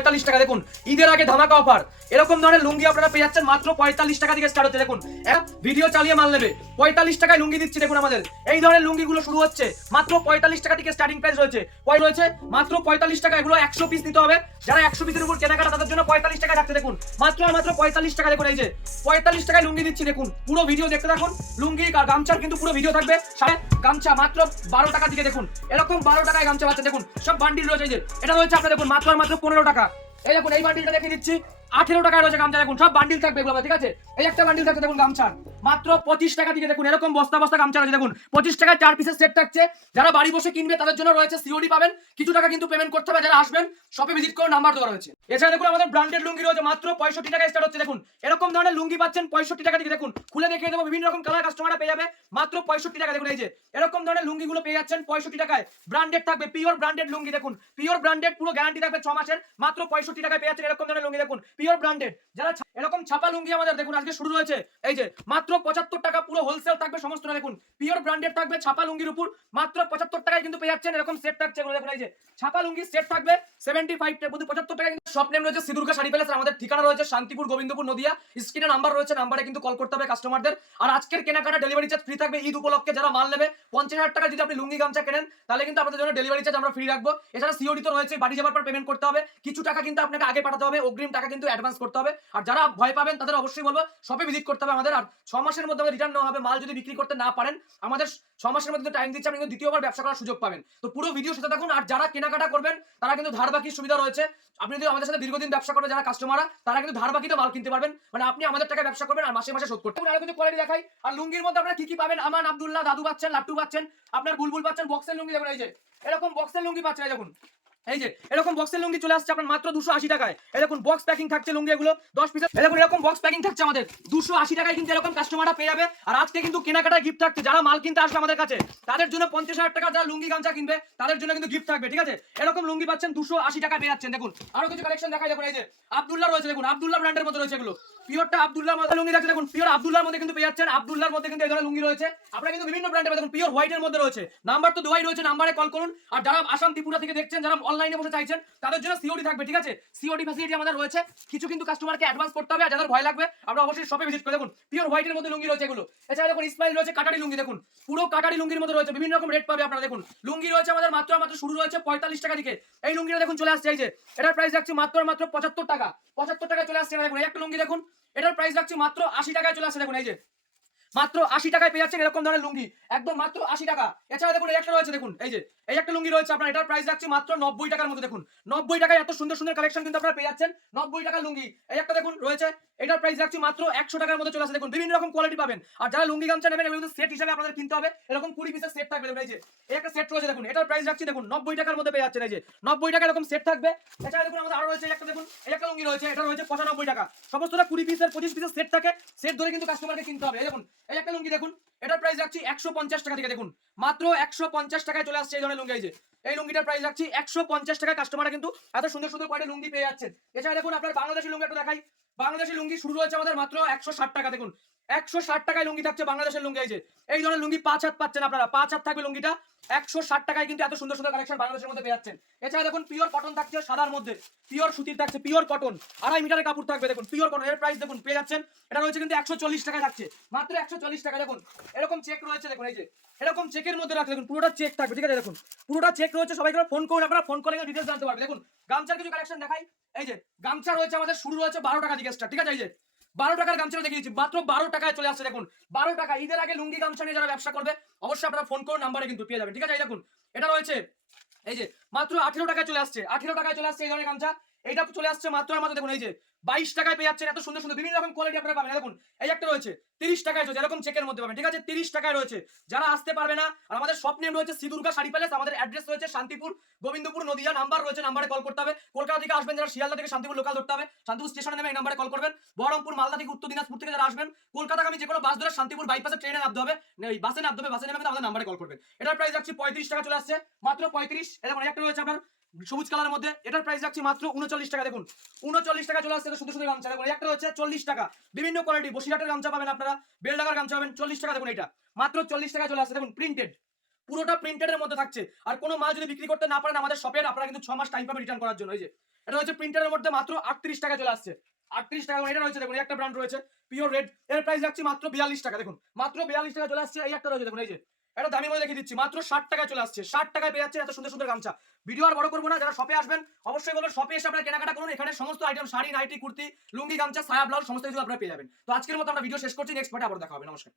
পঁয়তাল্লিশ টাকা। দেখুন ঈদের আগে ধামাকা অফার এরকম ধরনের লুঙ্গি আপনারা পেয়ে যাচ্ছেন মাত্র পঁয়তাল্লিশ টাকা থেকে স্টার্ট হচ্ছে। দেখুন ভিডিও চালিয়ে মাল নেবে। পঁয়তাল্লিশ টাকায় লুঙ্গি দিচ্ছি, দেখুন আমাদের। এই ধরনের লুঙ্গিগুলো শুরু হচ্ছে মাত্র পঁয়তাল্লিশ টাকা থেকে স্টার্টিং প্রাইস রয়েছে। কয় রয়েছে? মাত্র পঁয়তাল্লিশ টাকা, এগুলো একশো পিস নিতে হবে। যারা একশো পিসের উপর কেনাকাটা, তাদের জন্য পঁয়তাল্লিশ টাকা রাখতে দেখুন। মাত্র আর মাত্র পঁয়তাল্লিশ টাকা, দেখুন এই যে। পঁয়তাল্লিশ টাকায় লুঙ্গি দিচ্ছি, দেখুন। পুরো ভিডিও দেখতে থাকুন। লুঙ্গি গামছার কিন্তু পুরো ভিডিও থাকবে। সাড়ে গামছা মাত্র বারো টাকা দিকে দেখুন। এরকম বারো টাকায় গামছা পাচ্ছে দেখুন। সব বান্ডিল রয়েছে এটা রয়েছে আপনার দেখুন, মাত্র মাত্র পনেরো টাকা। এই দেখুন, এই বান্ডিলটা দেখে দিচ্ছি। আঠেরো টাকায় রয়েছে গামছা দেখুন। সব বান্ডিল থাকবে এগুলো ঠিক আছে? এই একটা বান্ডিল থাকবে দেখুন গামছার। মাত্র পঁচিশ টাকা দিকে দেখুন, এরকম বস্তা বস্তা গামছা রয়েছে দেখুন, পঁচিশ টাকায় চার পিসের সেট থাকছে। যারা বাড়ি বসে কিনবে, তাদের জন্য রয়েছে সিওডি পাবেন। কিছু টাকা কিন্তু পেমেন্ট করতে হবে। যারা আসবেন শপে ভিজিট করে নাম্বার দেওয়া রয়েছে। এছাড়া দেখুন, আমাদের ব্র্যান্ডেড লুঙ্গি রয়েছে। মাত্র পঁয়ষট্টি টাকায় স্টার্ট হচ্ছে। দেখুন, এরকম ধরনের লুঙ্গি পাচ্ছেন পঁয়ষট্টি টাকা দিকে দেখুন, খুলে দেখিয়ে দেবো। বিভিন্ন রকম কালার কাস্টমাররা পেয়ে যাবে। মাত্র পঁয়ষট্টি টাকা দেখুন, এই যে, এরকম ধরনের লুঙ্গিগুলো পেয়ে যাচ্ছেন পঁয়ষট্টি টাকায়। ব্র্যান্ডেড থাকবে পিওর ব্র্যান্ডেড লুঙ্গি। দেখুন পিওর ব্র্যান্ডেড পুরো গ্যারান্টি থাকবে ছ মাসের। মাত্র পঁয়ষট্টি টাকায় পেয়ে যাচ্ছেন এরকম ধরনের লুঙ্গি। দেখুন পিওর ব্র্যান্ডেড যারা এরকম ছাপা লুঙ্গি আমাদের, দেখুন, আজকে শুরু হয়েছে। এই যে, মাত্র পঁচাত্তর টাকা পুরো হোলসেল থাকবে, সমস্ত দেখুন। পিওর ব্র্যান্ডের থাকবে, ছাপা লুঙ্গির উপর মাত্র পঁচাত্তর টাকায় কিন্তু পেয়ে যাচ্ছেন। এরকম সেট থাকছে এগুলো। দেখুন এই যে ছাপা লুঙ্গি সেট থাকবে। সেভেন্টি ফাইভ টাকা পঁচাত্তর টাকা কিন্তু শপ নেম রয়েছে সিদুর্গা শাড়ি প্যালেস আমাদের ঠিকানা রয়েছে শান্তিপুর গোবিন্দপুর নদিয়া। স্ক্রিনে নাম্বার রয়েছে নাম্বারে কিন্তু কল করতে হবে কাস্টমারদের আর আজকের কেনাকাটা ডেলিভারি চার্জ ফ্রি থাকবে। ঈদ উপলক্ষে যারা মাল নেবে, পঞ্চাশ হাজার টাকা যদি আপনি লুঙ্গি গামছা কেনেন, তাহলে কিন্তু আপনাদের জন্য ডেলিভারি চার্জ আমরা ফ্রি রাখব। এছাড়া সিওডি তো রয়েছে, বাড়ি যাওয়ার পর পেমেন্ট করতে হবে। কিছু টাকা কিন্তু আপনাকে আগে পাঠাতে হবে, অগ্রিম টাকা কিন্তু অ্যাডভান্স করতে হবে। আর যারা ভয় পাবেন, তাদের অবশ্যই বলব শপে ভিজিট করতে হবে আমাদের। আর ছ মাসের মধ্যে রিটার্ন নেওয়া হবে। মাল যদি বিক্রি করতে না পারেন, আমাদের ছ মাসের মধ্যে টাইম দিচ্ছে। আপনি দ্বিতীয়বার ব্যবসা করার সুযোগ পাবেন। তো পুরো ভিডিও সাথে থাকুন, আর যারা কেনাকাটা করবেন, তারা কিন্তু ধার বাকির সুবিধা রয়েছে। আপনি যদি আমাদের সাথে দীর্ঘদিন ব্যবসা করবেন যারা কাস্টমাররা তারা কিন্তু ধার বাকিতে মাল কিনতে পারবেন। মানে আপনি আমাদের টাকা ব্যবসা করবেন আর মাসে মাসে শোধ করতে। আরও কিন্তু কোয়ালিটি দেখাই। আর লুঙ্গির মধ্যে আপনারা কি কি পাবেন? আমান, আব্দুল্লাহ, দাদু পাচ্ছেন, লাট্টু পাচ্ছেন, আপনার বুলবুল পাচ্ছেন বক্সের লুঙ্গি দেখুন, এই যে। এরকম বক্সের লুঙ্গি পাচ্ছেন দেখুন। এই যে, এরকম বক্সের লুঙ্গি চলে আসছে আপনার মাত্র দুশো আশি টাকায়। দেখুন বক্স প্যাকিং থাকছে লুঙ্গি এগুলো, দশ এই দেখুন, এরকম বক্স প্যাকিং থাকছে আমাদের। দুশো আশি টাকায় কিন্তু এরকম কাস্টমাররা পেয়ে যাবে। আর আজকে কিন্তু কেনাকাটায় গিফট থাকছে, যারা মাল কিনতে আসবে আমাদের কাছে। তাদের জন্য পঞ্চাশ হাজার টাকা যারা লুঙ্গি গামছা কিনবে, তাদের জন্য কিন্তু গিফট থাকবে, ঠিক আছে? এরকম লুঙ্গি পাচ্ছেন দুশো আশি পেয়ে যাচ্ছেন। দেখুন, আরও কিছু কালেকশন দেখাই, দেখুন, এই যে, আব্দুল্লাহ রয়েছে, দেখুন, আব্দুল্লাহ ব্র্যান্ডের মধ্যে রয়েছে এগুলো। পিওরটা আব্দুল্লাহ মধ্যে লুঙ্গি দেখুন, পিওর আব্দুল্লাহর মধ্যে কিন্তু পেয়ে যাচ্ছেন। আব্দুল্লাহর মধ্যে কিন্তু এই ধরনের লুঙ্গি রয়েছে। আপনারা কিন্তু বিভিন্ন ব্র্যান্ডে দেখুন, পিওর হোয়াইটের মধ্যে রয়েছে। নাম্বার তো দুয়াই রয়েছে, নাম্বারে কল করুন। আর যারা আসাম ত্রিপুরা থেকে দেখছেন, যারা অনলাইনে বসে চাইছেন, তাদের জন্য সিওডি থাকবে, ঠিক আছে? সিওডি ফ্যাসিলিটি আমাদের রয়েছে। কিছু কিন্তু কাস্টমারকে অ্যাডভান্স করতে হবে যাদের ভয় লাগবে, আমরা অবশ্যই শপে ভিজিট করে দেখুন। পিওর হোয়াইটের মধ্যে লুঙ্গি রয়েছে এগুলো। এছাড়া দেখুন ইসমাইল রয়েছে কাটারি লুঙ্গি, দেখুন। পুরো কাটারি লুঙ্গির মধ্যে রয়েছে, বিভিন্ন রকম রেট পাবে আপনারা, দেখুন। লুঙ্গি রয়েছে আমাদের মাত্র মাত্র শুরু রয়েছে পঁয়তাল্লিশ টাকা থেকে এই লুঙ্গিটা দেখুন, চলে আসছে, এই যে। এটার প্রাইস রাখছি মাত্র মাত্র পঁচাত্তর টাকা। পঁচাত্তর টাকা চলে আসছে দেখুন একটা লুঙ্গি, দেখুন। এটার প্রাইস রাখছি মাত্র আশি টাকায় চলে আসছে, দেখুন, এই যে। মাত্র আশি টাকায় পেয়ে যাচ্ছেন এরকম ধরনের লুঙ্গি। একদম মাত্র আশি টাকা। এছাড়া দেখুন, এই একটা রয়েছে, দেখুন, এই যে, এই একটা লুঙ্গি রয়েছে আপনার, এটার প্রাইস রাখছি মাত্র নব্বই টাকার মধ্যে, দেখুন। নব্বই টাকায় এত সুন্দর সুন্দর কালেকশন কিন্তু আপনারা পেয়ে যাচ্ছেন। নব্বই টাকার লুঙ্গি, এই একটা দেখুন, রয়েছে, এটার প্রাইস রাখছি মাত্র একশো টাকার মধ্যে চলে আসে, দেখুন, বিভিন্ন রকম কোয়ালিটি পাবেন। আর যারা লুঙ্গি গামছা নেবেন, এগুলো সেট হিসাবে আপনাদের কিনতে হবে। এরকম কুড়ি পিসের সেট থাকবে এই যে, এই একটা সেট রয়েছে, দেখুন, এটার প্রাইস রাখছি দেখুন, নব্বই টাকার মধ্যে পেয়ে যাচ্ছেন, এই যে, নব্বই টাকা এরকম সেট থাকবে। এছাড়া দেখুন, আমাদের আরও রয়েছে একটা দেখুন, এই একটা লুঙ্গি রয়েছে, এটা রয়েছে পঁচানব্বই টাকা। সমস্তটা কুড়ি পিসের পঁচিশ পিসের সেট থাকে সেট ধরে কিন্তু কাস্টমারকে কিনতে হবে। দেখুন এই একটা লুঙ্গি দেখুন, এটার প্রাইস রাখছি একশো পঞ্চাশ টাকা থেকে, দেখুন। মাত্র একশো পঞ্চাশ টাকায় চলে আসছে এই ধরনের লুঙ্গি যে। এই লুঙ্গিটার প্রাইস রাখছি একশো পঞ্চাশ টাকায় কাস্টমাররা কিন্তু এত সুন্দর সুন্দর কোয়ালিটি লুঙ্গি পেয়ে যাচ্ছেন। এছাড়া দেখুন, আপনার বাংলাদেশের লুঙ্গি একটু দেখাই। বাংলাদেশের লুঙ্গি শুরু হয়েছে আমাদের মাত্র একশো ষাট টাকা, দেখুন। একশো ষাট টাকায় লুঙ্গি থাকছে, বাংলাদেশের লুঙ্গি যে। এই ধরনের লুঙ্গি পাঁচ হাত পাচ্ছেন আপনারা, পাঁচ হাত থাকবে লুঙ্গিটা। একশো ষাট টাকায় কিন্তু এত সুন্দর সুন্দর কালেকশন বাংলাদেশের মধ্যে পেয়ে যাচ্ছেন। এছাড়া দেখুন পিওর কটন থাকছে সাদার মধ্যে। পিওর সুতির থাকছে পিওর কটন আড়াই মিটারের কাপড় থাকবে, দেখুন পিওর কটন এর প্রাইস দেখুন, পেয়ে যাচ্ছেন। এটা রয়েছে কিন্তু একশো চল্লিশ টাকা থাকছে। মাত্র একশো চল্লিশ টাকা দেখুন। এরকম চেক রয়েছে, দেখুন, এই যে। এরকম চেকের মধ্যে রাখছে দেখুন, পুরোটা চেক থাকবে, ঠিক আছে, দেখুন। পুরোটা চেক রয়েছে সবাইকে ফোন করুন, আপনারা ফোন করে ডিটেলস জানতে পারবেন দেখুন, গামছার কিছু কালেকশন দেখাই। এই যে, গামছা রয়েছে আমাদের, শুরু রয়েছে বারো টাকা স্টার ঠিক আছে, এই যে। বারো টাকার গামছা দেখে দিচ্ছি। মাত্র বারো টাকায় চলে আসছে, দেখুন। বারো টাকা, ঈদের আগে লুঙ্গি গামছা নিয়ে যারা ব্যবসা করবে, অবশ্যই আপনারা ফোন করুন নাম্বারে কিন্তু পেয়ে যাবেন। ঠিক আছে? এই দেখুন, এটা রয়েছে, এই যে, মাত্র আঠেরো টাকায় চলে আসছে, আঠেরো টাকায় চলে আসছে এই ধরনের গামছা। এইটা চলে আসছে মাত্র আর মাত্র দেখুন, এই যে বাইশ টাকায় পেয়ে যাচ্ছেন, এত সুন্দর সুন্দর বিভিন্ন রকম কোয়ালিটি আপনারা পাবেন। দেখুন, এই একটা রয়েছে, তিরিশ টাকায় রয়েছে, এরকম চেকের মধ্যে পাবেন, ঠিক আছে? তিরিশ টাকায় রয়েছে। যারা আসতে পারবে না, আর আমাদের শপ নেম রয়েছে সিদুর্গা শাড়ি প্যালেস আমাদের অ্যাড্রেস রয়েছে শান্তিপুর, গোবিন্দপুর, নদিয়া নাম্বার রয়েছে নাম্বারে কল করতে হবে। কলকাতা থেকে আসবেন, যারা শিয়ালদা থেকে শান্তিপুর লোকাল ধরতে হবে, শান্তিপুর স্টেশনে নেমে এই নাম্বারে কল করবেন। বহরমপুর, মালদা থেকে উত্তর দিনাজপুর থেকে যারা আসবেন কলকাতা আমি যে কোনো বাস ধরে শান্তিপুর বাইপাসে ট্রেনে নামতে হবে এই বাসে নামতে হবে বাসে নেমে আমাদের নাম্বারে কল করবেন। এটার প্রাইস রাখছি পঁয়ত্রিশ টাকা চলে আসছে, মাত্র পঁয়ত্রিশ এরকম একটা রয়েছে আপনার সবুজ কালারের মধ্যে, এটার প্রাইস রাখছি মাত্র উনচল্লিশ টাকা। দেখুন, উনচল্লিশ টাকা চলে আসছে সুন্দর সুন্দর গামছা। দেখুন, একটা রয়েছে চল্লিশ টাকা। বিভিন্ন কোয়ালিটি বসিরহাটের গামছা পাবেন আপনারা, বেলডাগার গামছা পাবেন, চল্লিশ টাকা। দেখুন, এটা মাত্র চল্লিশ টাকা চলে আসছে। দেখুন প্রিন্টেড পুরোটা প্রিন্টেডের মধ্যে থাকছে। আর কোনো মাল যদি বিক্রি করতে না পারেন আমাদের শপের আপনারা কিন্তু ছ মাস টাইম পাবেন রিটার্ন করার জন্য। এই যে, এটা হচ্ছে প্রিন্টারের মধ্যে মাত্র আটত্রিশ টাকা চলে আসছে। আটত্রিশ টাকা এটা রয়েছে। দেখুন একটা ব্র্যান্ড রয়েছে পিওর রেড এর প্রাইস রাখছি মাত্র বিয়াল্লিশ টাকা। দেখুন, মাত্র বিয়াল্লিশ টাকা চলে আসছে, এই একটা রয়েছে। দেখুন, এই যে এটা দামি মধ্যে দেখে দিচ্ছি। মাত্র ষাট টাকায় চলে আসছে। ষাট টাকায় পেয়ে যাচ্ছে এত সুন্দর সুন্দর গামছা। ভিডিও আর বড় করব না, যারা শপে আসবেন, অবশ্যই বলবেন শপে এসে আপনারা কেনাকাটা করুন। এখানে সমস্ত আইটেম শাড়ি নাইটি কুর্তি, লুঙ্গি, গামছা সায়া ব্লাউজ সমস্ত কিছু আপনারা পেয়ে যাবেন। তো আজকের মতো আমরা ভিডিও শেষ করছি। নেক্সট পার্টে আবার দেখা হবে। নমস্কার।